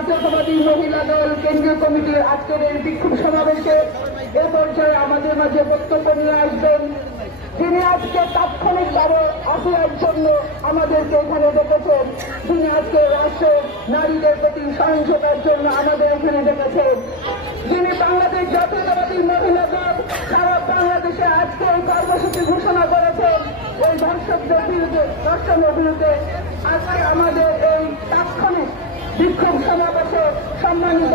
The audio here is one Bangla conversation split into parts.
জাতীয়তাবাদী মহিলা দল কেন্দ্রীয় কমিটির আজকের এই বিক্ষোভ সমাবেশে এ পর্যায়ে আমাদের মাঝে বক্তব্য নিয়ে আসবেন যিনি আজকে তাৎক্ষণিকভাবে আসিয়ার জন্য আমাদেরকে এখানে ডেকেছেন, যিনি আজকে রাষ্ট্রে নারীদের প্রতি সহিংসতার জন্য আমাদের এখানে ডেকেছেন, যিনি বাংলাদেশ জাতীয়তাবাদী মহিলা দল সারা বাংলাদেশে আজকে এই কর্মসূচি ঘোষণা করেছেন এই ধর্ষকদের বিরুদ্ধে, ধর্ষণের বিরুদ্ধে। আজকে আমাদের এই তাৎক্ষণিক বিক্ষোভ সমাবেশে সম্মানিত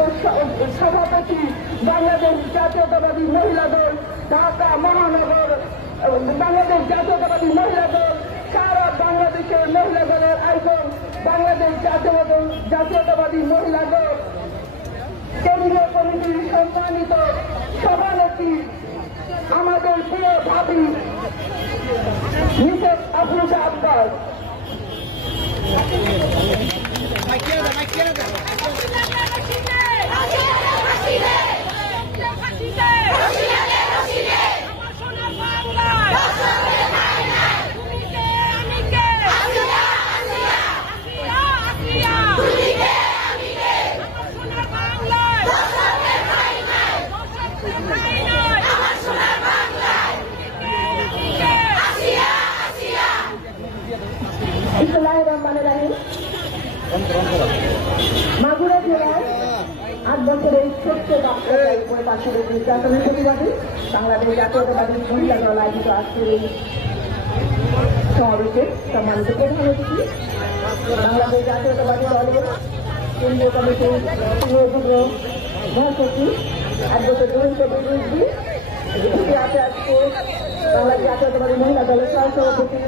সভাপতি বাংলাদেশ জাতীয়তাবাদী মহিলা দল ঢাকা মহানগর, বাংলাদেশ জাতীয়তাবাদী মহিলা দল সারা বাংলাদেশের মহিলা দলের আইকন, বাংলাদেশ জাতীয়তাবাদী মহিলা দল কেন্দ্রীয় কমিটির সম্মানিত সভানেত্রী আমাদের প্রিয় ভাবি মিসেস আফরোজা আব্বাস, মাগুরা জেলার 8 বছরের ছোট্ট বাচ্চাদের উপরে পার্শ্ববর্তী নির্যাতনের প্রতিবাদে বাংলাদেশ জাতীয়তাবাদী মহিলা দল আয়োজিত আজকের এই সমাবেশে সম্মানিত প্রধান অতিথি বাংলাদেশ জাতীয়তাবাদী দলের কেন্দ্রীয় কমিটির যুগ্ম মহাসচিব অ্যাডভোকেট রোহিত বিরুদ্ধী আছে আজকে বাংলাদেশ জাতীয়তাবাদী মহিলা দলের সহসভাপতি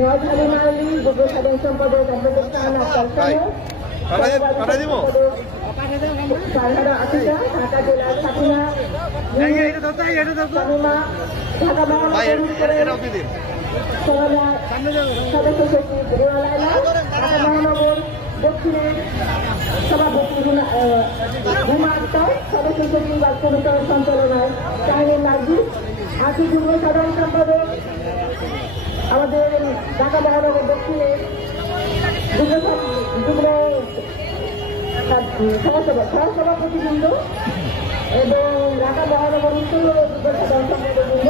নয়ধারী মালি, যুগ্ম সাধারণ সম্পাদক অ্যাডভোকেট খান আক্তার সাহেব, আতিকা ঢাকা জেলার সাকিনা, ঢাকা সদস্য সচিব রেওয়া লায়লা, ঢাকা মহানগর দক্ষিণের সভাপতি হুমা আক্তার, সদস্য সচিব কমিটির সঞ্চালনায় শাহিনুর নাজির, আশি যুগ্ম সাধারণ সম্পাদক আমাদের ঢাকা মহানগর দক্ষিণের যুগ্ম সহসভাপতিবৃন্দ এবং ঢাকা মহানগর উত্তর যুগ্ম সাধারণ সম্পাদকবৃন্দ।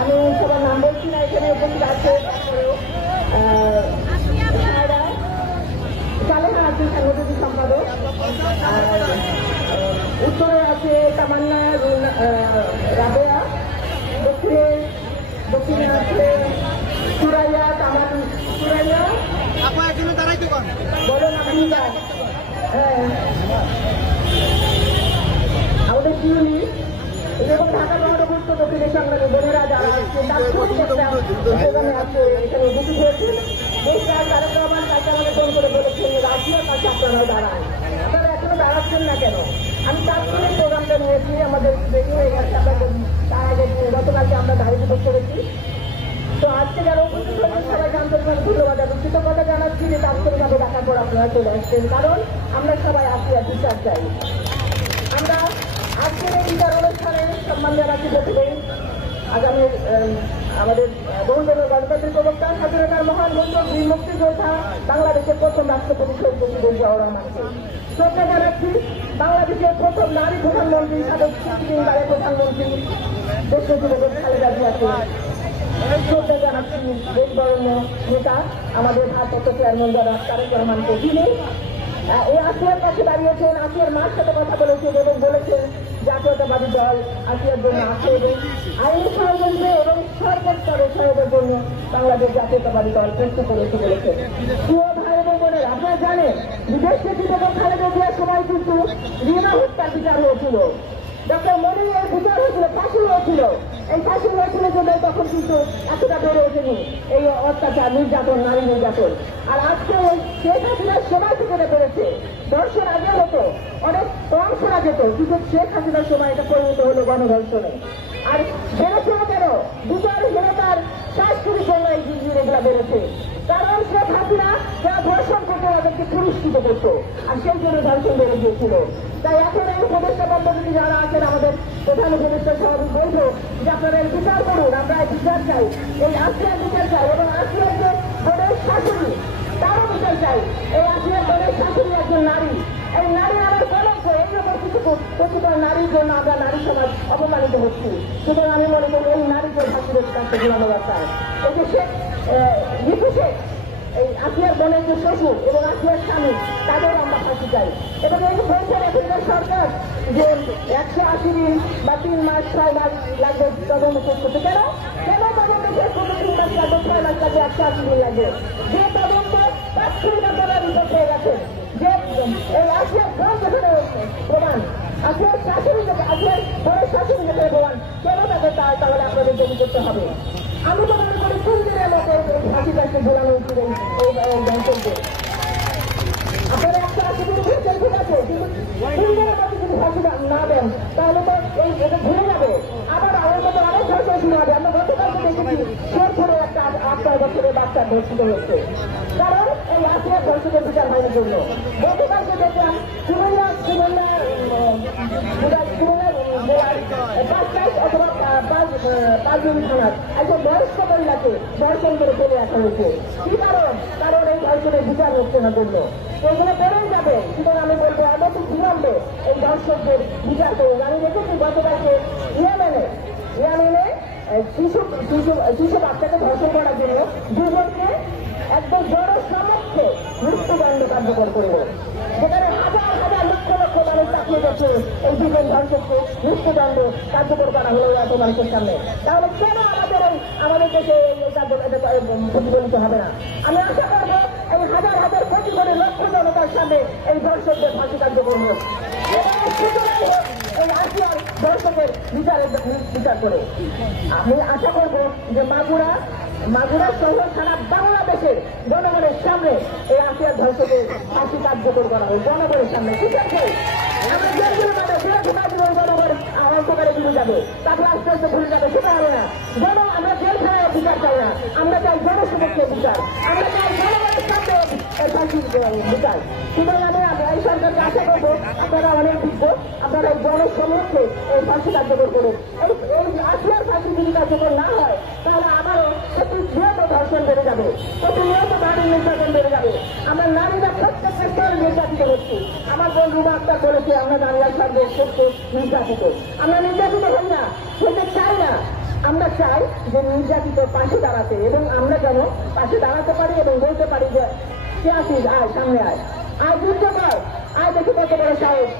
আমি সবার নাম বলছি না, এখানে উপস্থিত আছে সালেহা আব্দুল সাংগঠনিক সম্পাদক, উত্তরে আছে তামান্না রাবেয়া, দক্ষিণে আছে সুরাইয়া সুরাইয়া বলেন আপনি আমাদের শিউলি এবং ঢাকা মহানগর দক্ষিণের সংগ্রামী বোনেরা যারা সেখানে আছে এখানে উপস্থিত হয়েছে। তারেক রহমান কাছে আমাকে ফোন করে বলেছেন রাশিয়ার কাছে আপনারা দাঁড়ান, আপনারা এখনো দাঁড়াচ্ছেন না কেন? আমি তাৎক্ষণিক প্রোগ্রামটা নিয়েছি, আমাদের দেরি হয়ে গেছে, আপনাদের তার আগে গতকালকে আমরা দাঁড়িয়ে দিবস করেছি। তো আজকে যারা উপস্থিত হয়েছেন সবাইকে আন্তরিকভাবে ধন্যবাদ এবং কৃতজ্ঞতা জানাচ্ছি যে তাৎক্ষণিকভাবে দেখার পর আপনারা চলে আসছেন, কারণ আমরা সবাই আসিয়ার বিচার চাই। আমরা আজকের এই বিচার অনুষ্ঠানে সম্মান জানাচ্ছি প্রথমে আগামী আমাদের বহুদলীয় গণতান্ত্রিক প্রবক্তা, স্বাধীনতার মহান বন্ধু, বীর মুক্তিযোদ্ধা, বাংলাদেশের প্রথম রাষ্ট্রপতি শহীদ প্রেসিডেন্ট জিয়াউর রহমানকে শ্রদ্ধা জানাচ্ছি। বাংলাদেশের প্রথম নারী প্রধানমন্ত্রী, সাবেক 3 প্রধানমন্ত্রী দেশনেত্রী বেগম খালেদা জিয়াকে শ্রদ্ধা জানাচ্ছি। এই বরণ্য নেতা আমাদের ভারপ্রাপ্ত চেয়ারম্যান জনাব তারেক রহমানকে, যিনি এই আসিয়ার পাশে দাঁড়িয়েছেন, আসিয়ার মার সাথে কথা বলেছেন এবং বলেছেন জাতীয়তাবাদী দল আসিয়ার জন্য আছে এবং আইনি ষড়যন্ত্র এবং সরকার স্তরের সহায়তার জন্য বাংলাদেশ জাতীয়তাবাদী দল প্রস্তুত করেছে বলেছেন। প্রিয় ভাই এবং বোনের, আপনারা জানেন বিদেশ থেকে বেগম খালেদা জিয়ার সময় কিন্তু রিনা হত্যার বিচার হয়েছিল, ডক্টর মনিরের বিচার হয়েছিল, ফাঁসি হয়েছিল। এই ফাঁসি হয়েছিল জন্য তখন কিন্তু এতটা বেড়ে ওঠেনি এই অত্যাচার, নির্যাতন, নারী নির্যাতন। আর আজকে ওই শেখ হাসিনার সময় থেকে বেড়েছে। 10 এর আগে হতো, অনেক কম শোনা যেত, কিন্তু শেখ হাসিনার সময় এটা পরিণত হলো গণধর্ষণে। আর বেড়েছে কেন? বিচারহীনতার শাস্তির জন্য এই এগুলা বেড়েছে। কারণ শেখ হাসিনা যারা ধর্ষণ করতে তাদেরকে পুরস্কৃত করতো, আর সেই জন্য ধর্ষণ বেড়ে গিয়েছিল। তাই এখন এই উপদেষ্টা বন্ধুগুলি যারা আছেন, আমাদের প্রধান উপদেষ্টা সভাপতি বলবো যে আপনারা এই বিচার করুন, আমরা এই বিচার চাই, এই আসিয়ার বিচার চাই এবং আসিয়ার যে বোনের শাশুড়ি তারও বিচার চাই। এই আসিয়ার বোনের শাশুড়ি একজন নারী, এই নারী জন্য আমরা নারী সমাজ অপমানিত হচ্ছি। সুতরাং আমি মনে করি এই নারীদের ফাঁসিদের কাছে ঝুলানো দরকার। এই যে শেখ রিপু শেখ, এই আসিয়ার বোনের যে শ্বশুর এবং আসিয়ার স্বামী, তাদের আমরা ফাঁসি চাই। এবং এই বলছে এখানকার সরকার যে 180 দিন বা 3 মাস 6 মাস লাগবে তদন্ত শেষ করতে। কেন কেন তদন্ত শেষ করতে 3 মাস লাগবে, 6 মাস লাগবে, 180 দিন লাগবে? যে তদন্ত 5 আপনারা রিপোর্ট পেয়ে গেছেন যে এই আসিয়ার বোন যেখানে প্রমাণ, আসিয়ার শাশুড়ি আসিয়ার বোনের শাশুড়ি যেখানে প্রমাণ, কেন তাকে তাহলে আপনাদের জমি করতে হবে? আমি তো মনে করি 3 দিনের মতো ফাঁসি কাজকে ঝোলানো উচিত এই ব্যাংককে। আপনারা 180 দিন ঘুরছেন, ঠিক আছে, কিন্তু 3 দিনের মতো যদি ফাঁসি না দেন তাহলে তো এই এটা ঘুরে যাবে। আবার আমার মতো অনেক ধর্ষণ শুরু হবে। আমরা গতকালকে দেখেছি শের ধরে একটা 8 বছরের বাচ্চা ধর্ষিত হচ্ছে, কারণ এই আসিয়ার ধর্ষকের বিচার হয়নি জন্য। গতকালকে দেখলাম কুমিল্লা জেলার 5 অথবা 5 থানার একজন বয়স্ক মহিলাকে ধর্ষণ করে ফেলে আসা হয়েছে। কি কারণ? কারণ এই ধর্ষণের বিচার হচ্ছে না জন্য। এগুলো বেড়েই যাবে। সুতরাং আমি বলবো আমাদের বিলম্বে এই ধর্ষকদের বিচার করুন। আমি দেখেছি গতকালকে ইয়ামেনে শিশু বাচ্চাকে ধর্ষণ করার জন্য 2 জনকে একদম বড় সমক্ষে মৃত্যুদণ্ড কার্যকর করবো, যেখানে হাজার হাজার লক্ষ লক্ষ মানুষ তাকিয়ে যাচ্ছে এই 2 জন ধর্ষককে মৃত্যুদণ্ড কার্যকর করা হলো এত মানুষের সামনে। তাহলে কেন আমাদের দেশে প্রতিফলিত হবে না? আমি আশা করবো এই হাজার হাজার কোটি কোটি লক্ষ জনতার সামনে এই ধর্ষকদের ফাঁসি কার্যকর হোক, এই আসিয়ার ধর্ষকের বিচার করে। আমি আশা করবো যে মাগুরা সহ সারা বাংলাদেশের জনগণের সামনে এই আসিয়ার ধর্ষকের ফাঁসি কার্যকর করা হয়, জনগণের সামনে। ঠিক আছে, আমরা জেলগুলো জনগণ অন্ধকারে ভুলে যাবে, তারপরে আস্তে আস্তে ভুলে যাবে, সেটা হবে না। আমরা জেলখানায় বিচার চাই না, আমরা চাই জনসমক্ষের বিচার, আমরা চাই জনগণের সামনে ফাঁসি বিচার। সুতরাং আমি এই সরকারকে আশা করবো আপনারা অনেক বিজ্ঞ, আপনারা এই জনসমক্ষে এই ফাঁসি কার্যকর করুন। এই আসিয়ার ফাঁসি যদি কার্যকর না হয় তাহলে আবারও প্রতিনিয়ত ধর্ষণ বেড়ে যাবে, প্রতিনিয়ত নারীর নির্যাতন বেড়ে যাবে। আমরা নারীরা প্রত্যেকটা স্তরে নির্যাতিত হচ্ছি। আমার বোন রুমা আক্তার বলেছে আমরা নারীরা সঙ্গে সত্য নির্যাতিত। আমরা নির্যাতিত হই না, সেটা চাই না। আমরা চাই যে নির্যাতিত পাশে দাঁড়াতে, এবং আমরা যেন পাশে দাঁড়াতে পারি এবং বলতে পারি যে কে আসিস, আয় সামনে আয়, আয় যুদ্ধ কর, আয় দেখি কত বড় সাহস।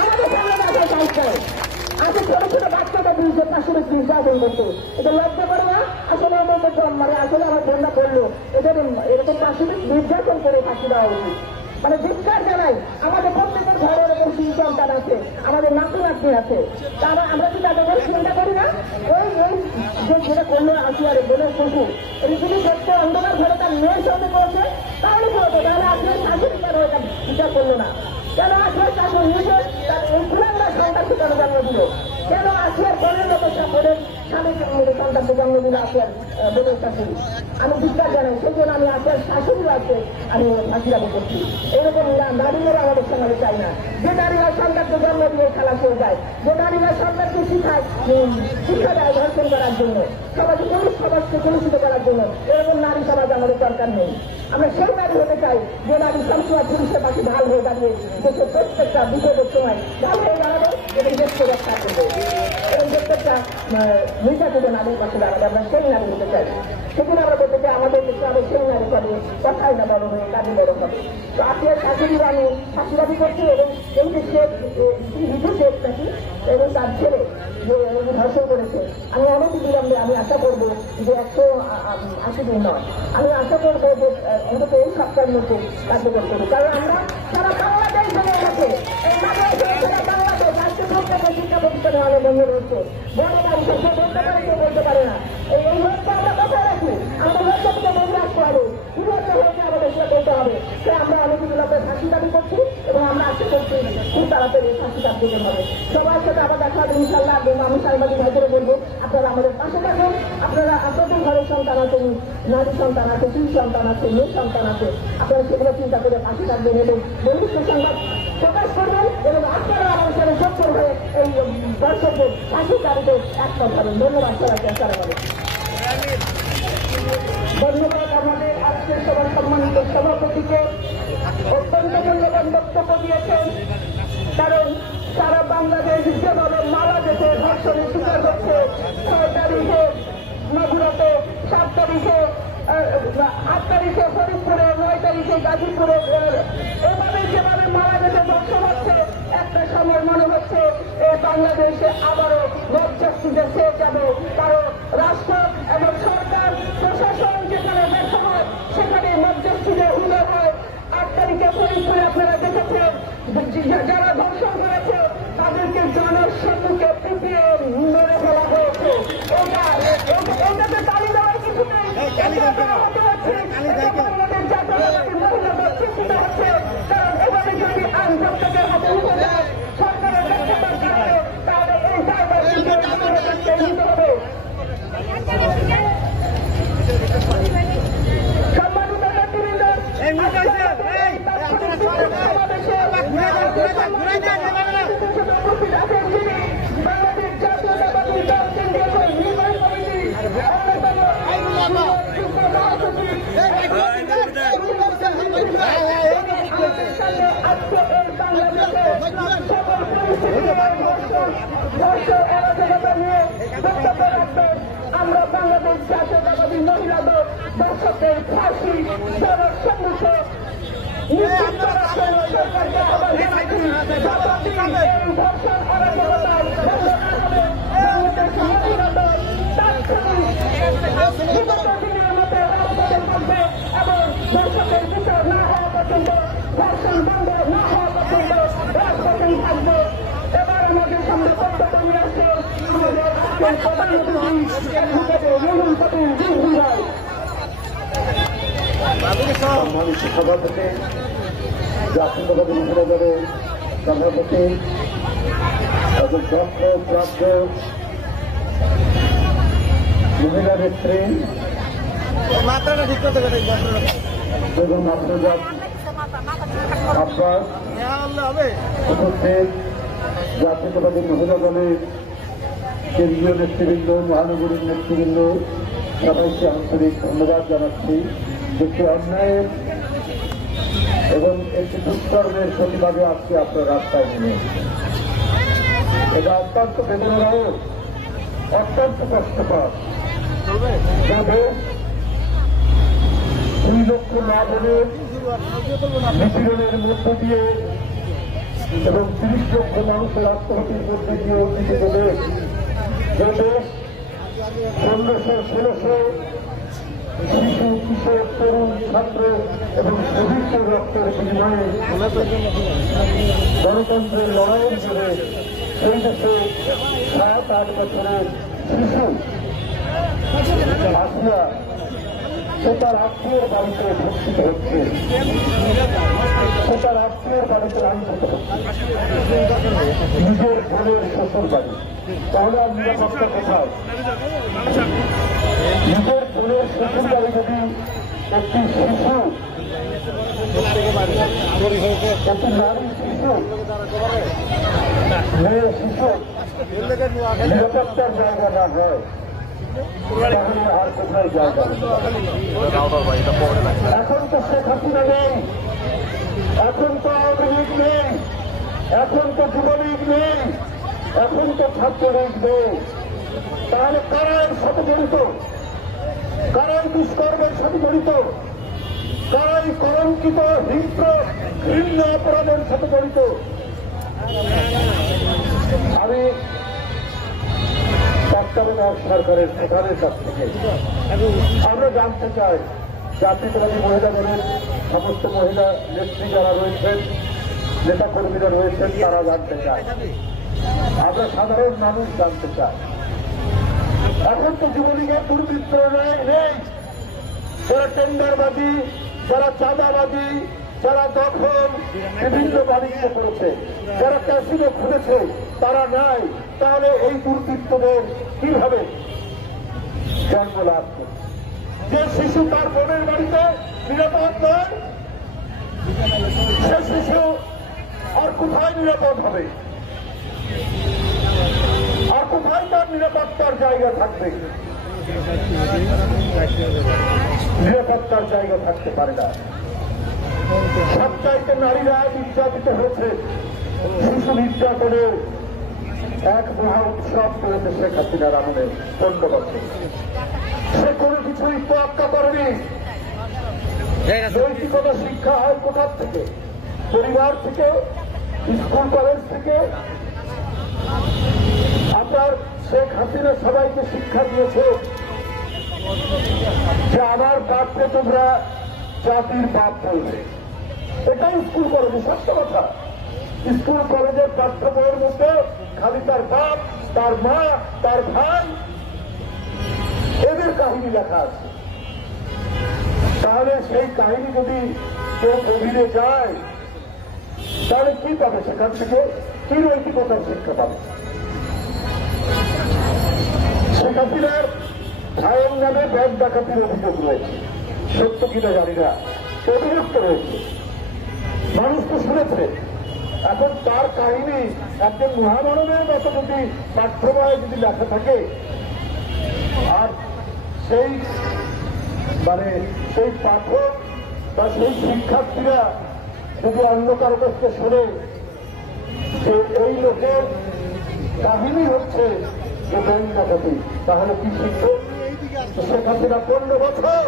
আমাদের সামনে বাসায় সাহস করে আজকে ছোট ছোট বাচ্চাদের বিরুদ্ধে 500 নির্যাতন করতো। এটা লজ্জা করে না? আসলে আমাদের জন্ম আসলে আমার বোনরা বললো এদের এরকম 500 নির্যাতন করে ফাঁসি দেওয়া উচিত। মানে ধিক্কার জানাই, আমাদের প্রত্যেকের ঘরে এরকম 3 সন্তান আছে, আমাদের নাতি নাতনি আছে, তারা আমরা কি তাদের চিন্তা করি না? ওই যেটা করলো আসিয়ারে বোনের শ্বশুর, এই যদি দেখতে অন্ধকার ঘরে তার মেয়ের সঙ্গে করেছে তাহলে কি হতো? তাহলে আসলে শাশুড়ি কেন এটা বিচার করলো না? কেন আসলে শাশুড়ি নিজের তার এই খুলাঙ্গার সন্তানকে কেন জন্ম দিল? কেন আসিয়ার বোনের মতো বোনের স্বামীকে সন্তানকে জন্ম দিল আসিয়ার বোনের শাশুড়ি? আমি ধিক্কার জানাই, সেই জন্য আমি আসিয়ার শাশুড়ি আছে আমি ফাঁসিরাবো করছি। এরকম নারীরা আমাদের সমাজে চাই না, যে নারীরা সন্তানকে জন্ম দিয়ে খেলা করে যায়, যে নারীরা সন্তানকে শিক্ষা দেয় ধর্ষণ করার জন্য, সমাজকে কলুষিত করার জন্য। এরকম নারী সমাজ আমাদের দরকার নেই। আমরা সেই নারী হতে চাই যে নারী সবসময় পুরুষের পাশে ঢাল হয়ে দাঁড়িয়ে দেশের প্রত্যেকটা বিপদের সময় ঢাল হয়ে দাঁড়াবে এবং দেশকে রক্ষা করবে, এবং প্রত্যেকটা নির্যাতিত নারীর পাশে দাঁড়াবে। আমরা সেই নারী হতে চাই। সেদিন আমরা বলতে চাই আমাদের দেশে আরো সেই নারী পাবে, কথাই না বড় হয়ে কাজে বড় হবে। তো আপনার শাশুড়িরা আমি ফাঁসিবাদী করছি, এবং এই যে শেখ নাকি এবং তার ছেলে যে ধর্ষণ করেছে, আমি অনেক বিলম্বে আমি আশা করবো যে 180 দিন নয়, আমি আশা করবো যে অন্তত এই সপ্তাহের মধ্যে কার্যকর করবো। কারণ আমরা সারা বাংলাদেশ জেনে গেছে, এই সারা বাংলাদেশ আজকে প্রত্যেকে শিক্ষা প্রতিষ্ঠানে অনেক বন্ধ রয়েছে। বড় মানুষ সে বলতে পারে, কেউ বলতে পারে না। এই লোকটা আমরা কোথায় রাখি? আমাদের লোকটা থেকে মনে রাখতে হবে, বিভক্ত হয়েছে আমাদের সে বলতে হবে। সে আমরা অনেক বিলম্বে ফাঁসি দাবি করছি, এবং আমরা আশা করছি খুব তাড়াতাড়ি ফাঁসি কার্যকর হবে। সবার সাথে আবার দেখা হবে ইনশাল্লাহ। আমি সাংবাদিক ভাইদের বলবো আপনারা আমাদের পাশে থাকুন। আপনারা আপনাদের ঘরের সন্তান আছে, নারী সন্তান আছে, স্ত্রী সন্তান আছে, মেয়ে সন্তান আছে, আপনারা সেগুলো চিন্তা করে পাশে থাকবেন এবং বন্ধুত্ব সংবাদ প্রকাশ করবেন, এবং আপনারা আমার সাথে সচ্ছল হয়ে এই দর্শকদের ফাঁসি দাবিতে একমত হবেন। ধন্যবাদ সবাইকে। আসসালামু আলাইকুম। ধন্যবাদ আমাদের আজকের সবার সম্মানিত সভাপতিকে, অত্যন্ত মূল্যবান বক্তব্য দিয়েছেন। কারণ সারা বাংলাদেশ যেভাবে মারা যেতে ধর্ষণের শিকার হচ্ছে 6 তারিখে মাগুরাতে, 7 তারিখে, 8 তারিখে ফরিদপুরে, 9 তারিখে গাজীপুরে, এভাবে যেভাবে মারা যেতে ধর্ষণ হচ্ছে, একটা সময় মনে হচ্ছে এই বাংলাদেশে আবারও মধ্যস্থিতে চেয়ে যাবে। কারণ রাষ্ট্র এবং সরকার প্রশাসন যেখানে ব্যর্থ হয় সেখানে মধ্যস্থিতে উদয় হয়। 8 তারিখে ফরিদপুরে আপনারা দেখেছেন যারা ধর্ষণ করেছে তাদেরকে জনসম্মুখে পিটিয়ে মেরে ফেলা হয়েছে। এটাতে তালি দেওয়ার কিছু নেই, বাংলাদেশ জাতীয়তাবাদী মহিলা দল চিন্তিত হচ্ছে। কারণ এভাবে যদি আইন প্রত্যেকের হাতে উঠে যায় সরকারের ব্যর্থতার কারণে, তাহলে এই দায়ভারকে নিতে হবে। সম্মানিত নেতৃবৃন্দ, বাংলাদেশ জাতীয়তাবাদী দল কেন্দ্রীয় নির্বাহী কমিটির অন্যতম আমাদের সামনে আজকে এই বাংলাদেশে সকল পরিস্থিতি ধর্ষণ অরাজকতা নিয়ে বক্তব্য রাখবেন। আমরা বাংলাদেশ জাতীয়তাবাদী মহিলা দল দর্শকদের ফাঁসি জনসম্মুখ নিশ্চিত করার জন্য সরকারকে আহ্বান জানাচ্ছি। যতদিন এই ধর্ষণ অরাজকতা বন্ধ না হবে বাংলাদেশ মহিলা দল তাৎক্ষণিক বিগত দিনের মতো রাজপথে থাকবে এবং দর্শকের বিচার না হওয়া পর্যন্ত, ধর্ষণ বন্ধ না হওয়া পর্যন্ত রাজপথেই থাকবে। এবার আমাদের সামনে বক্তব্য নিয়ে আসছে আমাদের আজকের প্রধান অতিথি সভাপতি, জাতীয়তাবাদী মহিলা দলের সভাপতি এবং দক্ষ প্রাপ্ত মহিলা নেত্রী বেগম আফরোজা আব্বাস, উপস্থিত জাতীয়তাবাদী মহিলা দলের কেন্দ্রীয় নেতৃবৃন্দ, মহানগরীর নেতৃবৃন্দ, সবাইকে আন্তরিক ধন্যবাদ জানাচ্ছি। একটি অন্যায়ের এবং একটি দুষ্কর্মের প্রতিবাদে আজকে আপনার রাস্তায় নেমে এটা অত্যন্ত বেদনাদায়ক, অত্যন্ত কষ্টকর। দেশ 2 লক্ষ না বলে নিপীড়নের মধ্য দিয়ে এবং 30 লক্ষ মানুষের আত্মহত্যার মধ্যে দিয়ে অর্জিত দেশ, যে দেশ 1500-1600 শিশু, কিশোর, তরুণ, ছাত্র এবং শহীদদের রক্তের বিনিময়ে গণতন্ত্রের লড়াইয়ের জন্য সেই দেশে 7-8 বছরের শিশু আসিয়া সে তার আত্মীয়ের বাড়িতে ভর্তিত হচ্ছে, সে তার আত্মীয়ের বাড়িতে আনন্দিত হচ্ছে, নিজের বোনের শ্বশুর বাড়ি। তাহলে আর নিরাপত্তা কোথায়? নিজের বোনের শ্বশুর বাড়ি যদি একটি শিশু, একটি নারী শিশু, মেয়ে শিশু নিরাপত্তার জায়গা না হয় তাহলে আর কোথায় জায়গা? এখন তো শেখ হাসিনা নেই, এখন তো আওয়ামী লীগ নেই, এখন তো যুবলীগ নেই, এখন তো ছাত্রলীগ নেই। তাহলে কারা এর সাথে জড়িত? কারা এই দুষ্কর্মের সাথে জড়িত? কারা এই কলঙ্কিত হিংস্র ঘৃণ্য অপরাধের সাথে জড়িত? আমি তত্ত্বাবধায়ক সরকারের প্রধানের কাছ থেকে আমরা জানতে চাই, জাতীয়তাবাদী মহিলা দলের সমস্ত মহিলা নেত্রী যারা রয়েছেন, নেতা কর্মীরা রয়েছেন, তারা জানতে চায়, আমরা সাধারণ মানুষ জানতে চাই। এখন তো যুবলীগের দুর্বৃত্ত নেই, যারা টেন্ডারবাদী, যারা চাঁদাবাদী, যারা দখল বিভিন্ন বাণিজ্য করেছে, যারা ক্যাসিনো খুলেছে, তারা নাই। তাহলে এই দুর্বৃত্তদের কিভাবে জন্ম লাভ করবে? যে শিশু তার বোনের বাড়িতে নিরাপদ নয়, সে শিশু আর কোথায় নিরাপদ হবে? আর কোথায় তার নিরাপত্তার জায়গা থাকবে? নিরাপত্তার জায়গা থাকতে পারে না। সবচাইতে নারীরা নির্যাতিত হয়েছে, শিশু নির্যাতনের এক মহা উৎসব করেছে শেখ হাসিনার আমলে 15 বছর। সে কোনো কিছুই তোয়াক্কা করেনি। নৈতিকতা শিক্ষা হয় কোথার থেকে? পরিবার থেকে, স্কুল কলেজ থেকে। আপনার শেখ হাসিনা সবাইকে শিক্ষা দিয়েছে যে আমার বাপকে তোমরা জাতির বাপ বলবে। এটাই স্কুল কলেজে সত্য কথা। স্কুল কলেজের পাঠ্য বইয়ের মধ্যে খালি তার বাপ, তার মা, তার ভাই, এদের কাহিনী লেখা আছে। তাহলে সেই কাহিনী যদি কেউ গভীরে যায় তাহলে কি পাবে? সেখান থেকে কি নৈতিকতার শিক্ষা পাবে? শেখ হাসিনার ভাইয়ের নামে ব্যাংক ডাকাতির অভিযোগ রয়েছে, সত্য কিনা জানি না, অভিযোগ তো রয়েছে, মানুষ তো শুনেছে। এখন তার কাহিনী একজন মহামানবের মতো যদি পাঠ্যবয়ে যদি লেখা থাকে, আর সেই সেই পাঠক বা সেই শিক্ষার্থীরা যদি অন্য কারো কাছে শোনে যে এই লোকের কাহিনী হচ্ছে যে ব্যাংক ডাকাতি, তাহলে কি শিখবে? শেখ হাসিনা 15 বছর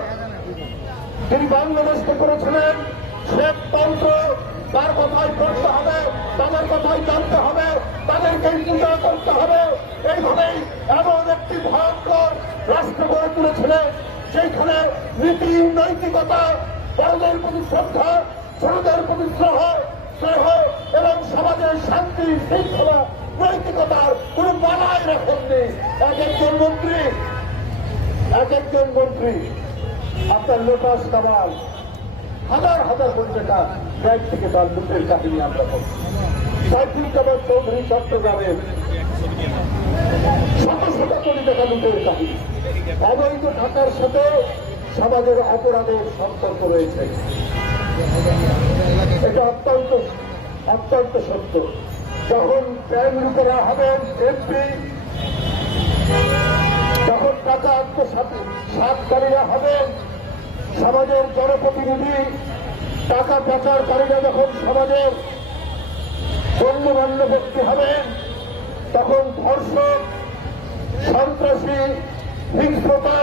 তিনি বাংলাদেশকে করেছিলেন শ্বেততন্ত্র। তার কথাই করতে হবে, তাদের কথাই জানতে হবে, তাদেরকেই পূজা করতে হবে। এইভাবেই এমন একটি ভয়ঙ্কর রাষ্ট্র গড়ে তুলেছিলেন সেইখানে নীতি, নৈতিকতা, বড়দের প্রতি শ্রদ্ধা, ছোটদের প্রতি স্নেহ এবং সমাজের শান্তি, শৃঙ্খলা, নৈতিকতার কোন বালাই রাখেননি। এক একজন মন্ত্রী আপনার লোটাস কামাল হাজার হাজার কোটি টাকা ব্যাংক থেকে তার লুটের কাহিনী আমরা পাবো। সাইফুল কামাল চৌধুরী চট্টগ্রামের শত শত কোটি টাকা লুটের কাহিনী। অবৈধ টাকার সাথে সমাজের অপরাধের সম্পর্ক রয়েছে, এটা অত্যন্ত সত্য। যখন ব্যাংক লুটেরা হবেন এমপি, যখন টাকা আত্মসাৎকারীরা হবেন সমাজের জনপ্রতিনিধি, টাকা পাচারকারীরা যখন সমাজের গণ্যমান্য ব্যক্তি হবেন, তখন ধর্ষণ, সন্ত্রাসী, হিংস্রতা,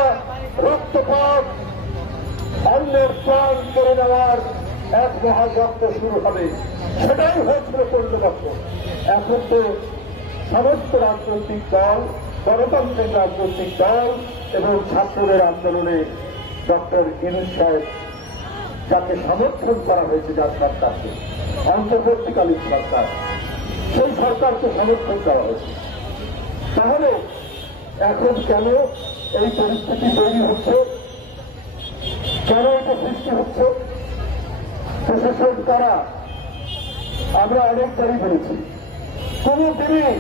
রক্তপাত, অন্যের প্রাণ করে নেওয়ার এক মহাযজ্ঞ শুরু হবে। সেটাই হয়েছিল 15 বছর। এখন তো সমস্ত রাজনৈতিক দল, গণতান্ত্রিক রাজনৈতিক দল এবং ছাত্রদের আন্দোলনে ডক্টর ইউনূস সাহেব যাকে সমর্থন করা হয়েছে, যার সরকারকে অন্তর্বর্তীকালীন সরকার, সেই সরকারকে সমর্থন করা হয়েছে। তাহলে এখন কেন এই পরিস্থিতি তৈরি হচ্ছে? কেন এটা সৃষ্টি হচ্ছে? প্রশাসন কারা? আমরা অনেকবারই বলেছি, কোনদিনই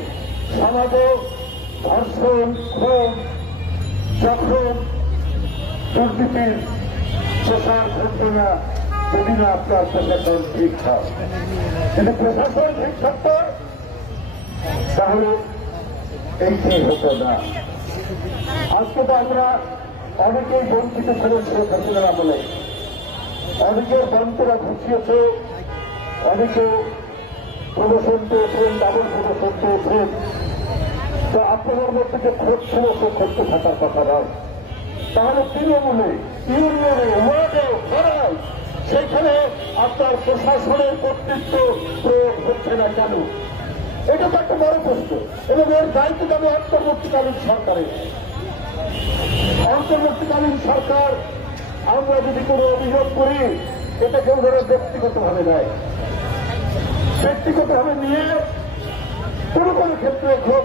সমাজে ধর্ষণ, খুন, জখম, দুর্নীতির প্রসার ঘটবে না যদি না আপনার প্রশাসন ঠিক হয়। যদি প্রশাসন ঠিক থাকত তাহলে এইটি হতো না। আজকে তো আমরা অনেকেই বঞ্চিত ছিলেন শেখ হাসিনার আমলে, অনেকের বঞ্চনা ঘুষিয়েছে, অনেকে প্রমোশন পেয়েছেন, ডাবল প্রমোশন পেয়েছেন। তো আপনাদের মধ্যে যে খোঁজ ছিল সে খোঁজতে থাকার কথা নয়। তাহলে তৃণমূলে, ইউনিয়নে, ওয়ার্ডে, পাড়ায় সেখানে আপনার প্রশাসনের কর্তৃত্ব প্রয়োগ হচ্ছে না কেন? এটা তো একটা বড় প্রশ্ন। এবং এর দায়িত্ব যাবে অন্তর্বর্তীকালীন সরকারের। অন্তর্বর্তীকালীন সরকার আমরা যদি কোনো অভিযোগ করি, এটা কেউ ধরে ব্যক্তিগতভাবে নেয়, ব্যক্তিগতভাবে নিয়ে কোনো কোনো ক্ষেত্রে খুব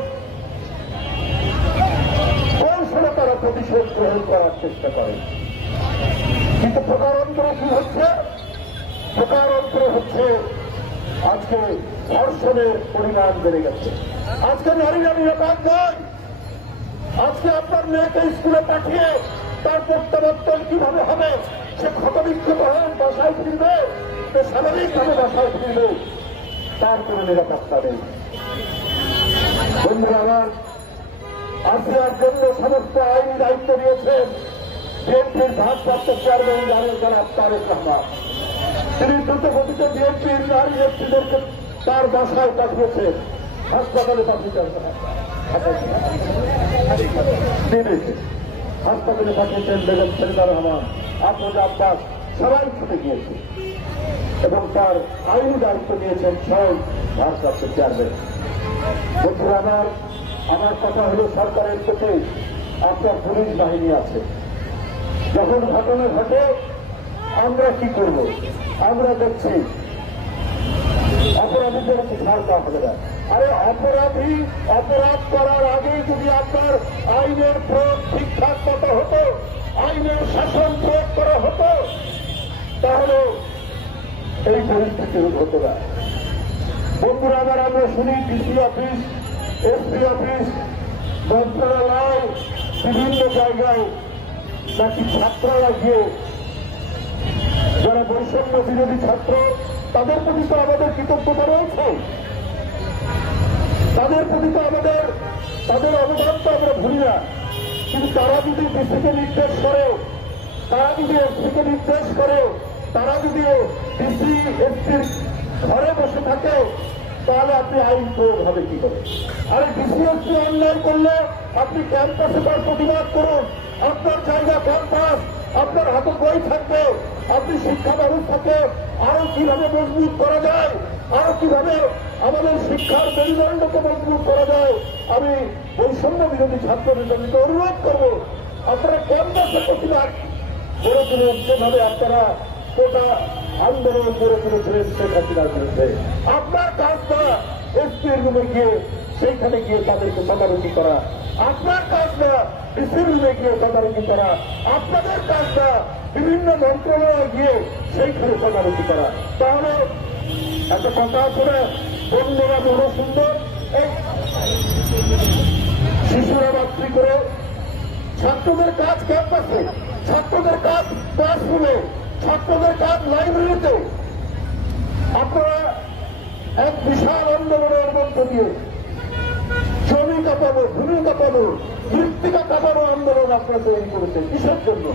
কৌশলে তারা প্রতিশোধ গ্রহণ করার চেষ্টা করে। কিন্তু প্রকারান্তরে কি হচ্ছে? প্রকারান্তরে হচ্ছে আজকে ধর্ষণের পরিমাণ বেড়ে গেছে। আজকে নারীরা নিরাপদ নয়। আজকে আপনার মেয়েকে স্কুলে পাঠিয়ে তার প্রত্যাবর্তন কিভাবে হবে? সে ক্ষতবিক্ষত হয়ে বাসায় ফিরবে, সে স্বাভাবিকভাবে বাসায় ফিরবে, তার কোনো নিরাপত্তা নেই। বন্ধুরা আমার, আসিয়ার জন্য সমস্ত আইনি দায়িত্ব নিয়েছেন বিএনপির ভারপ্রাপ্ত চেয়ারম্যান জনাব তারেক রহমান। তিনি দ্রুতগতিতে বিএনপির নারী নেত্রীদেরকে তার বাসায় পাঠিয়েছেন, হাসপাতালে পাঠিয়েছেন, হাসপাতালে পাঠিয়েছেন বেগম ফরিদা রহমান, আফরোজা আব্বাস, সবাই ছুটে গিয়েছে এবং তার আইনি দায়িত্ব নিয়েছেন স্বয়ং ভারপ্রাপ্ত চেয়ারম্যান। বন্ধুরা আমার কথা হল সরকারের প্রতি আপনার পুলিশ বাহিনী আছে। যখন ঘটনা ঘটে আমরা কি করব? আমরা দেখছি অপরাধীদের ছাড় দেওয়া হবে না। আরে অপরাধ করার আগে যদি আপনার আইনের প্রয়োগ ঠিকঠাক মতো হতো, আইনের শাসন প্রয়োগ করা হতো, তাহলে এই পরিস্থিতি হতো না। বন্ধুরা আমরা শুনি ডিসি অফিস, এসপি অফিস, মন্ত্রণালয়, বিভিন্ন জায়গায় নাকি ছাত্ররা গিয়ে যারা বৈষম্য বিরোধী ছাত্র তাদের প্রতি তো আমাদের কৃতজ্ঞতা রয়েছে, তাদের প্রতি তো তাদের অবদান তো আমরা ভুলি না। কিন্তু তারা যদি ডিসিকে নির্দেশ করে, তারা যদি এসপিকে নির্দেশ করে, তারা যদি ডিসি এসপির ঘরে বসে থাকে, তাহলে আপনি আইন প্রয়োগ হবে কি করে? আরে ডিসি এসপি অনলাইন করলে আপনি ক্যাম্পাসে তার প্রতিবাদ করুন। আপনার জায়গা ক্যাম্পাস, আপনার হাতে বই থাকবে, আপনি শিক্ষা ব্যবস্থাকে আরো কিভাবে মজবুত করা যায়, আরো কিভাবে আমাদের শিক্ষার মেরুদণ্ডকে মজবুত করা যায়, আমি বৈষম্য বিরোধী ছাত্র নেতাদেরকে অনুরোধ করব, আপনারা ক্যাম্পাসে প্রতিবাদ করে তুলুন, যেভাবে আপনারা কোটা আন্দোলন করে তুলেছিলেন শেখ হাসিনার বিরুদ্ধে। আপনার কাজটা এসপির রুমে গিয়ে সেইখানে গিয়ে তাদেরকে তদারকি করা, আপনার কাজটা ডিসির রুমে গিয়ে তদারকি করা, আপনাদের কাজটা বিভিন্ন মন্ত্রণালয়ে গিয়ে সেইখানে তদারকি করা। তাহলে একটা কথা আছে না, বন্ধুরা বড় সুন্দর, এই শিশুরা মাতৃ করে, ছাত্রদের কাজ ক্যাম্পাসে, ছাত্রদের কাজ ক্লাসরুমে, ছাত্রদের কাজ লাইব্রেরিতে। আপনারা এক বিশাল আন্দোলনের মধ্য দিয়ে জমি কাঁপানো, ভূমি কাঁপানো, মৃত্তিকা কাঁপানো আন্দোলন আপনারা তৈরি করেছেন। কিসের জন্য?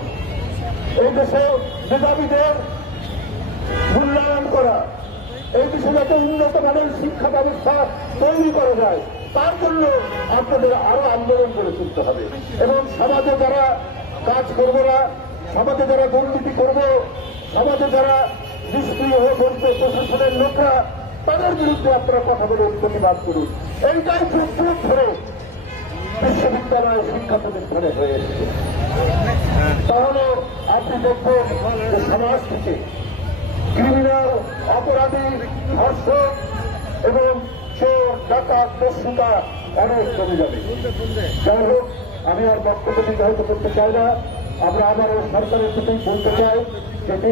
এই দেশে মেধাবীদের মূল্যায়ন করা, এই দেশে যাতে উন্নত মানের শিক্ষা ব্যবস্থা তৈরি করা যায়, তার জন্য আপনাদের আরো আন্দোলন করে তুলতে হবে। এবং সমাজে যারা কাজ করবে না, সমাজে যারা দুর্নীতি করবে, সমাজে যারা নিষ্ক্রিয় হয়ে বলবে প্রশাসনের লোকরা, তাদের বিরুদ্ধে আপনারা কথা বলে প্রতিবাদ করুন। এইটাই যুগ যুগ ধরে বিশ্ববিদ্যালয় শিক্ষা প্রতিষ্ঠানে হয়ে এসেছে। তাহলে আপনি দেখবেন যে সমাজ থেকে ক্রিমিনাল, অপরাধী, ধর্ষক এবং চোর, ডাকাত, দস্যুতা অনেক কমে যাবে। যাই হোক, আমি আর বক্তব্য নির্ধারিত করতে চাই না। আমরা আবারও সরকারের প্রতি বলতে চাই, যেটি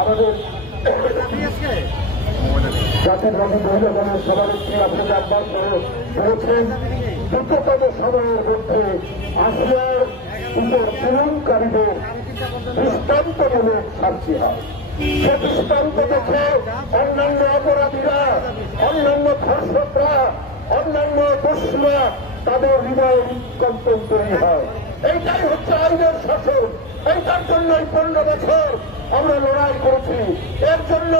আমাদের জাতিবাদী মহিলা দলের সভানেত্রী আফরোজা আব্বাস বলেছেন, দ্রুততম সময়ের মধ্যে আসিয়ার উপর পীড়নকারীদের দৃষ্টান্তমূলক শাস্তি হয়। সে দৃষ্টান্ত দেখে অন্যান্য অপরাধীরা, অন্যান্য ধর্ষকরা, অন্যান্য দস্যুরা তাদের হৃদয়ে কম্পন তৈরি হয়। এইটাই হচ্ছে আইনের শাসন। এইটার জন্য 15 বছর আমরা লড়াই করেছি, এর জন্য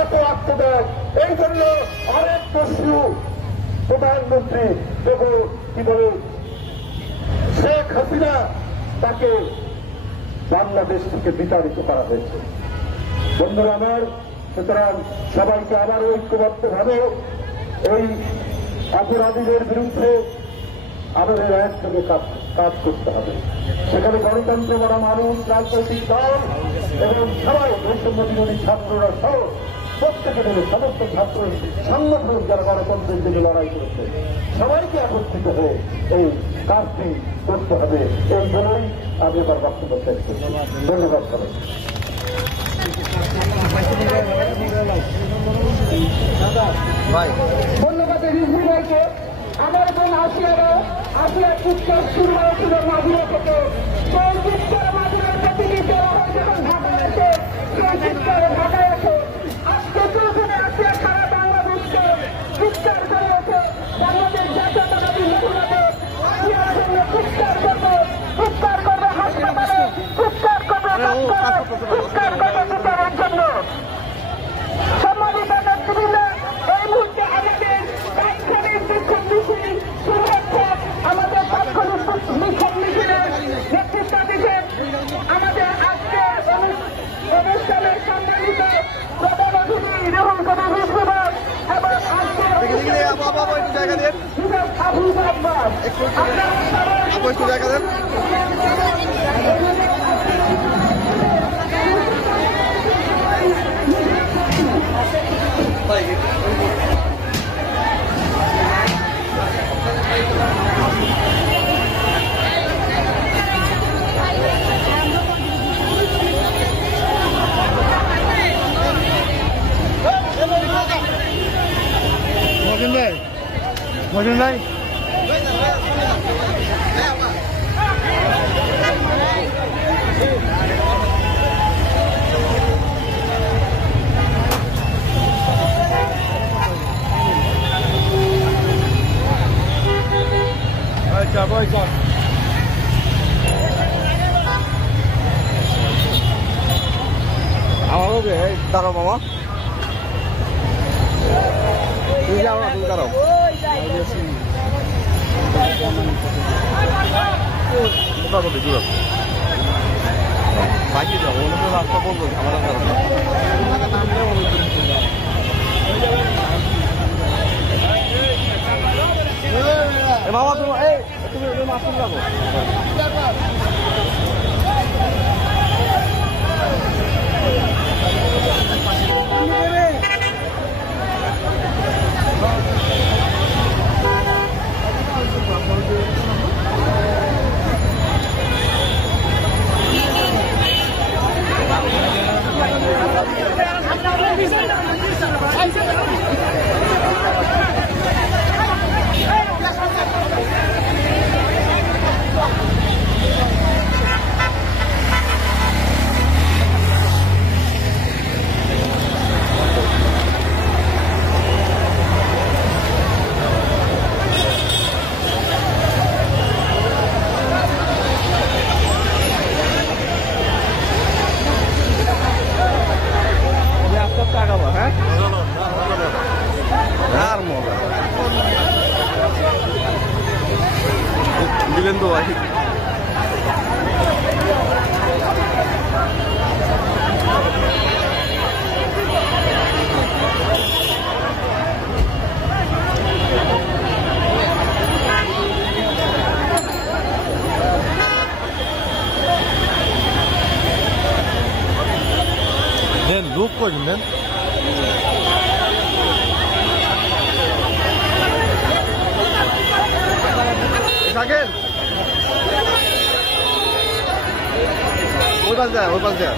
এত আত্মত্যাগ, এই জন্য আরেক দস্যু প্রধানমন্ত্রী কি বলে শেখ হাসিনা, তাকে বাংলাদেশ থেকে বিতাড়িত করা হয়েছে। বন্ধুরা আমার, সুতরাং সবাইকে আবার ঐক্যবদ্ধভাবে এই অপরাধীদের বিরুদ্ধে আমাদের একসঙ্গে কাজ করতে হবে। সেখানে গণতন্ত্র বড় মানুষ, রাজনৈতিক দল এবং সবাই, বৈষম্য বিরোধী ছাত্ররা সহ প্রত্যেকে মিলে সমস্ত ছাত্র সংগঠন যারা গণতন্ত্রের দিকে লড়াই করেছে, সবাইকে একত্রিত হয়ে এই কাজটি করতে হবে। এই জন্যই আমি এবার বক্তব্য শেষ করছি। ধন্যবাদ সবাই। ধন্যবাদ রিজভি ভাইকে। আমার বোন আসিয়ার চিৎকার শুরু হয়েছিল মাগুরা থেকে। সেই চিৎকার মাগুরার প্রতিনিধি দেওয়া হয় যখন ঢাকায় আসে, সেই চিৎকার ঢাকায় আসে। আজকে প্রথমে আসিয়া সারা বাংলাদেশকে চিৎকার করেছে। বাংলাদেশ জাতীয়তাবাদী মহিলাকে আসিয়ার জন্য চিৎকার করবে, চিৎকার করবে হাসপাতালে, চিৎকার করবে চিৎকার করবে বিচারের জন্য। সম্মানিত রুহুল কবির বিশ্বনাথ এবং আজকের জায়গা দেন আবু আব্বাস একটু জায়গা দেন মজুন ভাই আমারও দাঁড়াও মামা তুমি যাও না তুমি দাঁড়াও মোটামুটি দূর বাকি যাবো অন্য রাস্তা বলবো আমার মামা তুমি তুমি মাছ যাবো দিলেন তো ভাই লোক করেন থাকেন ওই পাশ যায় ওই পাশ যায়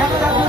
একটা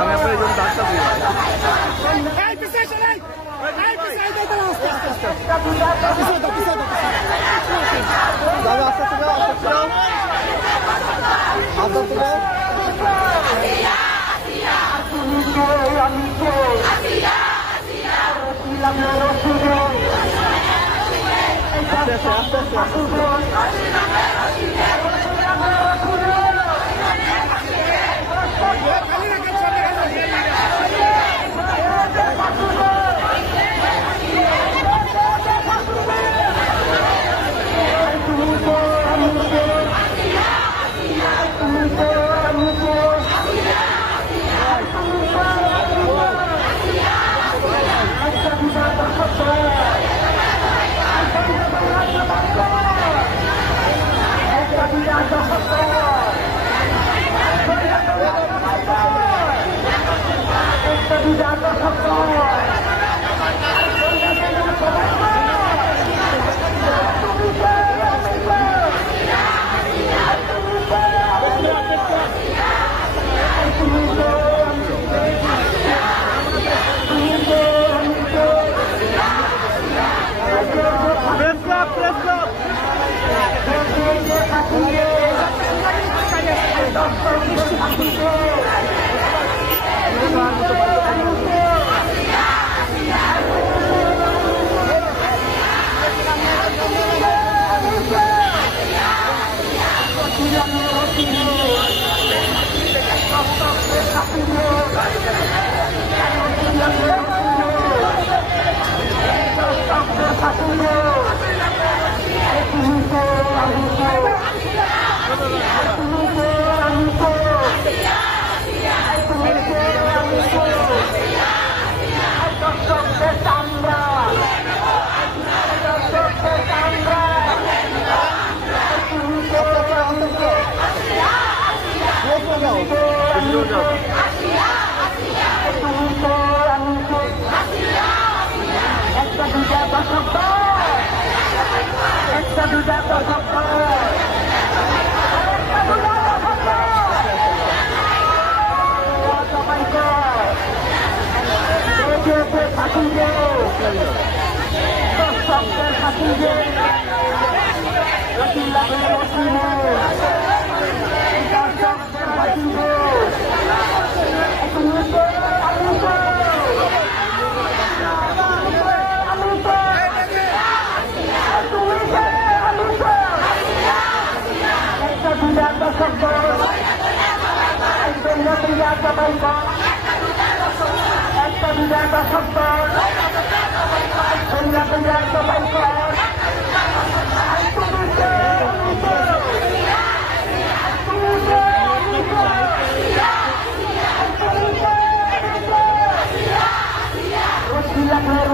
আমি আপনার এই জন্য ডাক্তার দিই দাদা আস্তে আস্তে যাও আস্তে আস্তে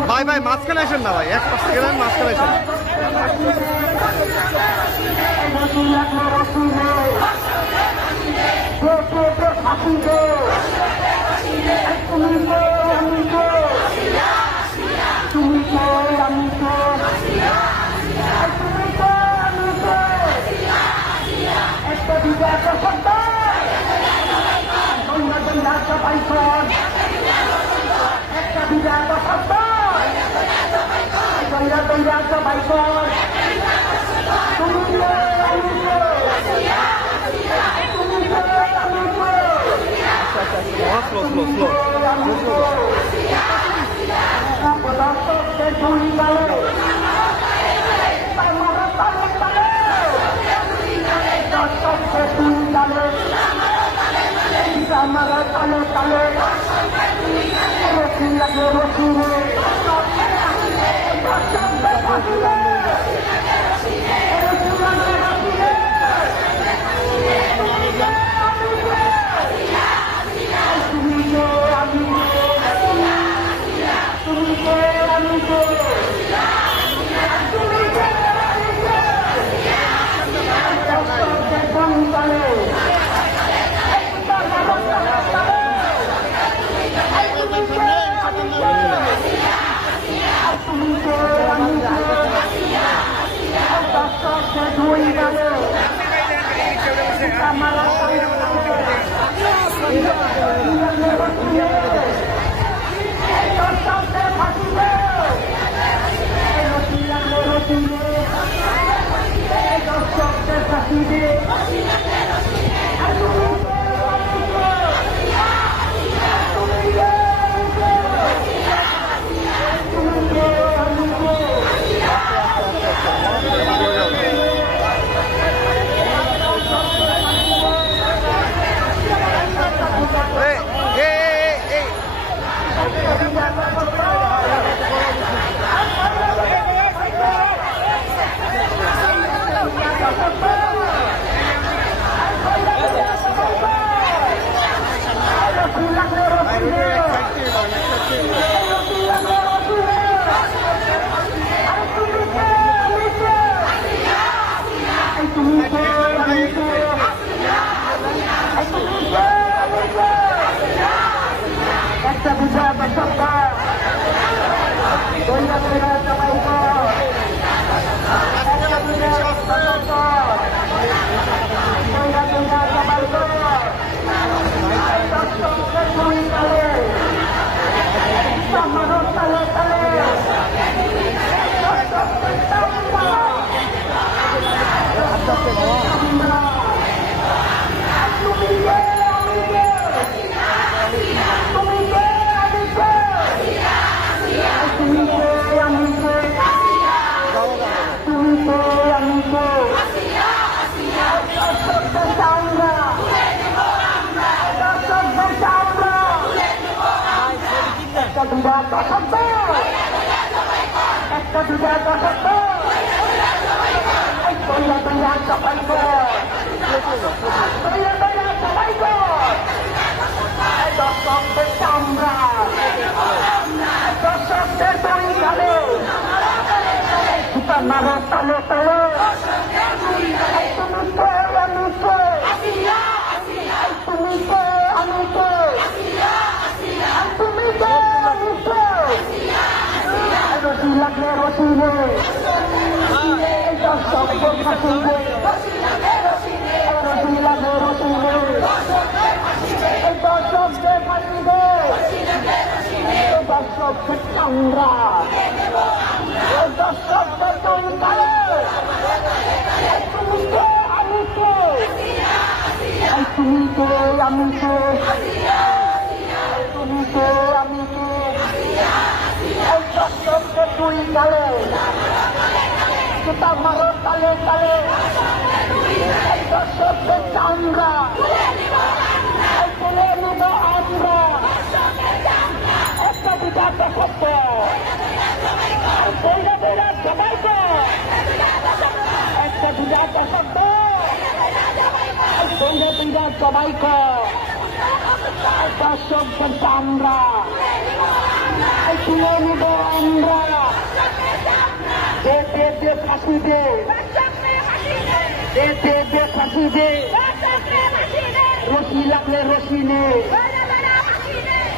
ভাই ভাই মাঝখানে আসেন না ভাই, এক পাশ থেকে মাঝখানে আসেন। দর্শকদের ফাঁসি দে একটা বিষয় সরকার একটা দুটা দশক সবাই দর্শকদের চামড়া দর্শকদের তৈরি কালে মারো তালে তালে রশি লাগলে রশি নে দর্শকদের ফাঁসি দে রশি লাগলে রশি নে দর্শকদের ফাঁসি দে দর্শকদের চামড়া দর্শকদের তৈরি করে তুমি কে আমি কে তুমি কে আমি কে তুমি কে আমি কে দর্শকদের তৈরি করে সেটা মারো তালে তালে দর্শকদের চামড়া তুলে নেব আমরা একটা দুটা দশক বইরা বইরা সবাই একটা দুটা দশক বইরা বইরা সবাই দর্শকদের চামড়া তুলে নেব আমরা দে দে দে ফাঁসি দে দে দে দে ফাঁসি দে রশি লাগলে রশি নে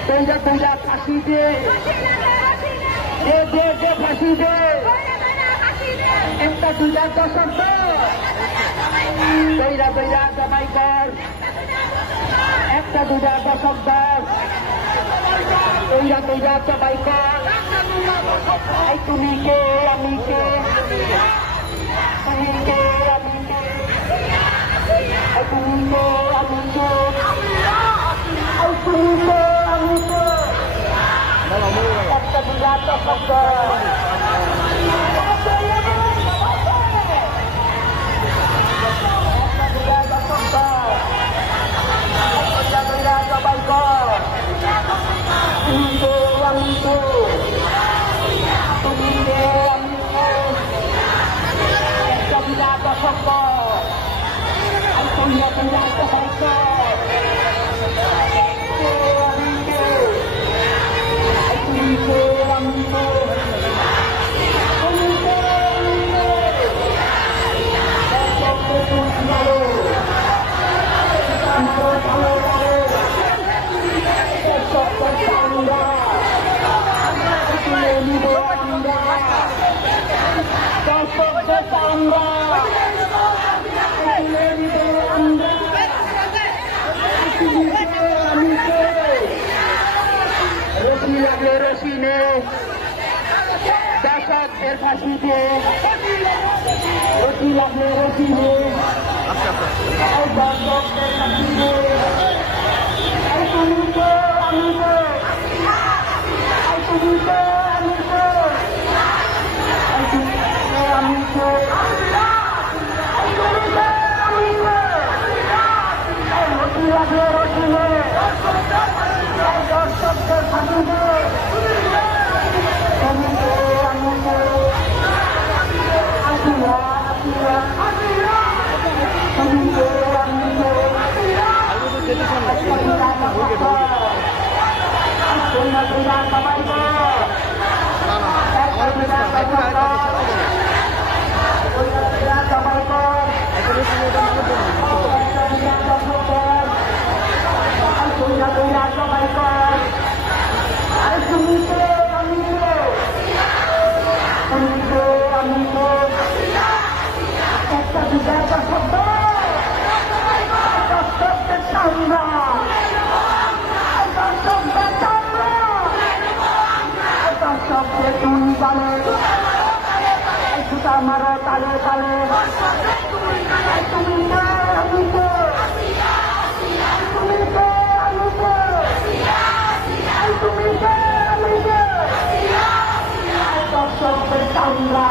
বইরা বইরা ফাঁসি দে দে দে দে ফাঁসি দে একটা দুটা দশক বইরা বইরা জমাই কর একটা দুটা দশক বইরা বইরা জমাই কর তুমি কে আমি কে তুমি কে আমি কে তুমি কে আমি কে তুমি কে আমি কে একটা দুটা দশক সবাই তুমি কে আমি কে তুমি কে আমি কে একটা দুটা দশক তুমি কে আমি কে রশি নে দর্শকদের ফাঁসি দে লাগলে রসিনে আচ্ছা আচ্ছা এই দর্শকদের কাছে এই তুমি তো আমি তো এই তুমি তো আমি তো এই তুমি তো আমি তো এই তুমি তো আমি তো এই রসি লাগলে রসিনে এই দর্শকদের কাছে তুমি তো আমি তো আসিয়া আসিয়া তুমি তো আমি তো সবাই না না আমার প্লেস না ভাই পুরো আরেকটা সবাই একটা বেশি ওটা মানুষ সবাই আরে তুমি তো আমি তো তুমি তো আমি তো একটা দুটা শব্দ দর্শকদের চামড়া দর্শকদের চামড়া দর্শকদের তুন বলে জুতা মারো তালে তালে তুমি তো আমি তো তুমি তো আমি তো তুমি তো আমি তো দর্শকদের চামড়া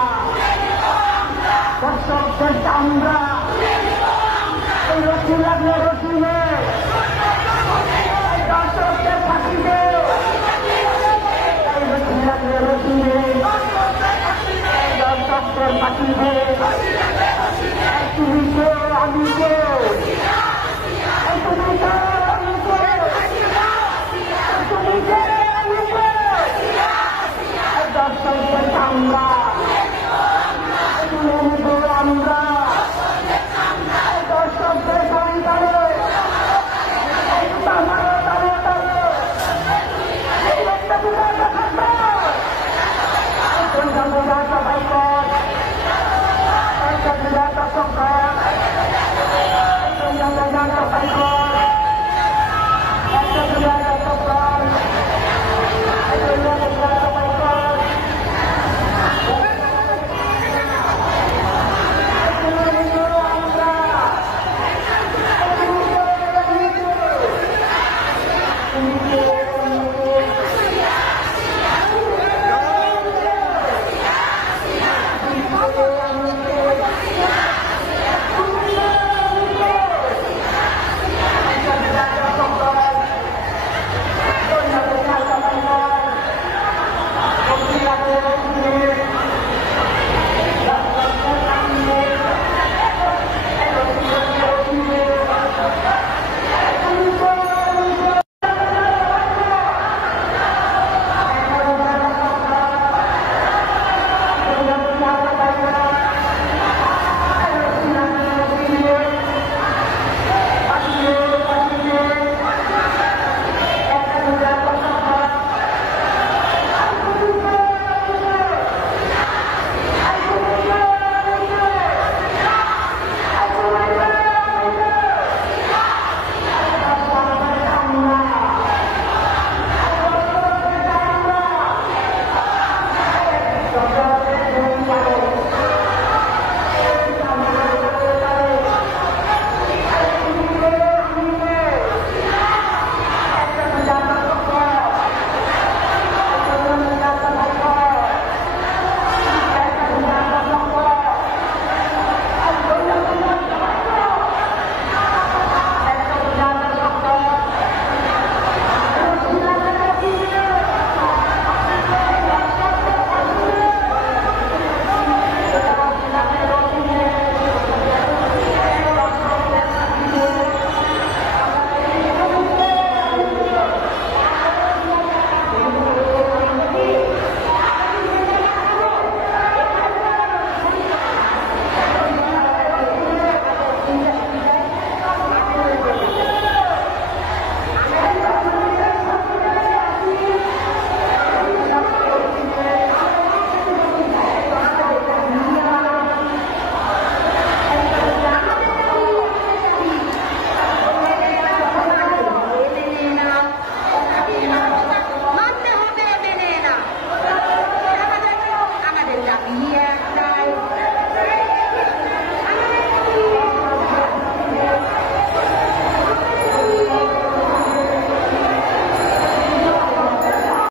দর্শকদের চামড়া এই রসি লাগলে রসিনে দর্শকদের ফাঁকিবে এই রসি লাগলে রসিনে দর্শকদের ফাঁকিবে